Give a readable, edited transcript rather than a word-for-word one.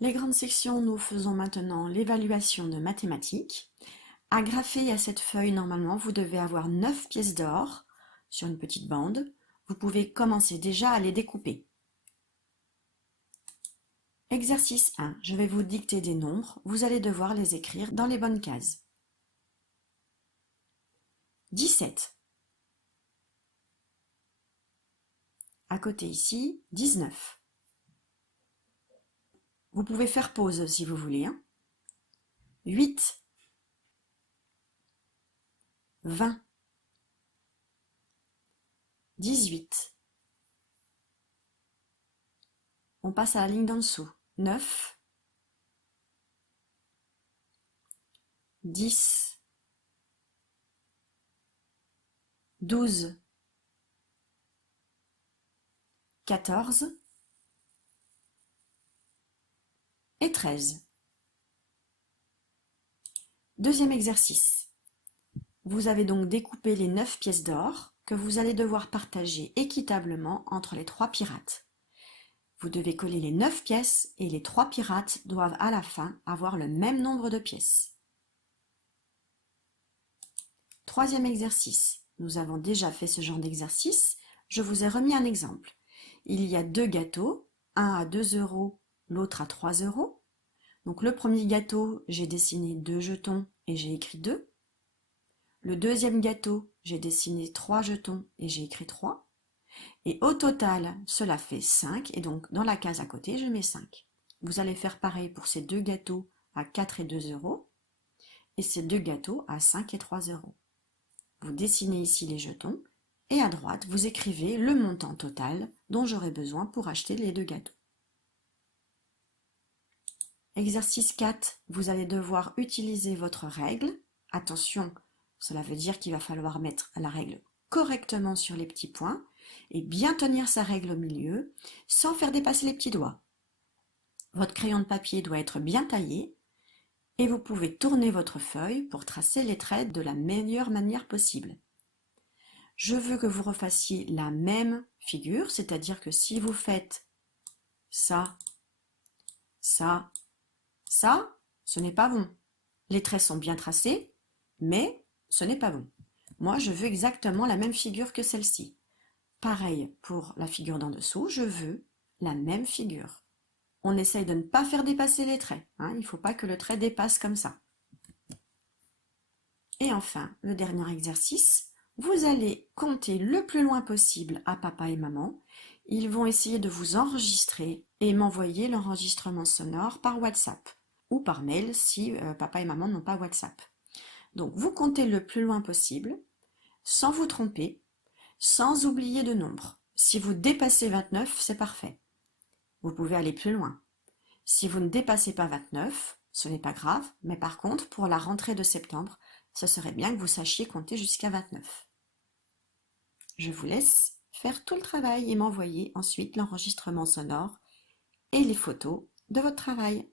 Les grandes sections, nous faisons maintenant l'évaluation de mathématiques. Agrafé à cette feuille, normalement, vous devez avoir 9 pièces d'or sur une petite bande. Vous pouvez commencer déjà à les découper. Exercice 1. Je vais vous dicter des nombres. Vous allez devoir les écrire dans les bonnes cases. 17. À côté ici, 19. Vous pouvez faire pause si vous voulez. 8. 20. 18. On passe à la ligne d'en dessous. 9. 10. 12. 14 et 13. Deuxième exercice. Vous avez donc découpé les 9 pièces d'or que vous allez devoir partager équitablement entre les 3 pirates. Vous devez coller les 9 pièces et les 3 pirates doivent à la fin avoir le même nombre de pièces. Troisième exercice. Nous avons déjà fait ce genre d'exercice. Je vous ai remis un exemple. Il y a 2 gâteaux, un à 2 €, l'autre à 3 €. Donc le premier gâteau, j'ai dessiné 2 jetons et j'ai écrit 2. Le deuxième gâteau, j'ai dessiné 3 jetons et j'ai écrit 3. Et au total, cela fait 5. Et donc dans la case à côté, je mets 5. Vous allez faire pareil pour ces 2 gâteaux à 4 et 2 € et ces 2 gâteaux à 5 et 3 €. Vous dessinez ici les jetons et à droite, vous écrivez le montant total dont j'aurai besoin pour acheter les 2 gâteaux. Exercice 4, vous allez devoir utiliser votre règle. Attention, cela veut dire qu'il va falloir mettre la règle correctement sur les petits points et bien tenir sa règle au milieu sans faire dépasser les petits doigts. Votre crayon de papier doit être bien taillé et vous pouvez tourner votre feuille pour tracer les traits de la meilleure manière possible. Je veux que vous refassiez la même figure, c'est-à-dire que si vous faites ça, ça, ça, ce n'est pas bon. Les traits sont bien tracés, mais ce n'est pas bon. Moi, je veux exactement la même figure que celle-ci. Pareil pour la figure d'en dessous, je veux la même figure. On essaye de ne pas faire dépasser les traits. Il ne faut pas que le trait dépasse comme ça. Et enfin, le dernier exercice, vous allez compter le plus loin possible à papa et maman. Ils vont essayer de vous enregistrer et m'envoyer l'enregistrement sonore par WhatsApp ou par mail si papa et maman n'ont pas WhatsApp. Donc vous comptez le plus loin possible, sans vous tromper, sans oublier de nombre. Si vous dépassez 29, c'est parfait. Vous pouvez aller plus loin. Si vous ne dépassez pas 29, ce n'est pas grave, mais par contre, pour la rentrée de septembre, ce serait bien que vous sachiez compter jusqu'à 29. Je vous laisse faire tout le travail et m'envoyer ensuite l'enregistrement sonore et les photos de votre travail.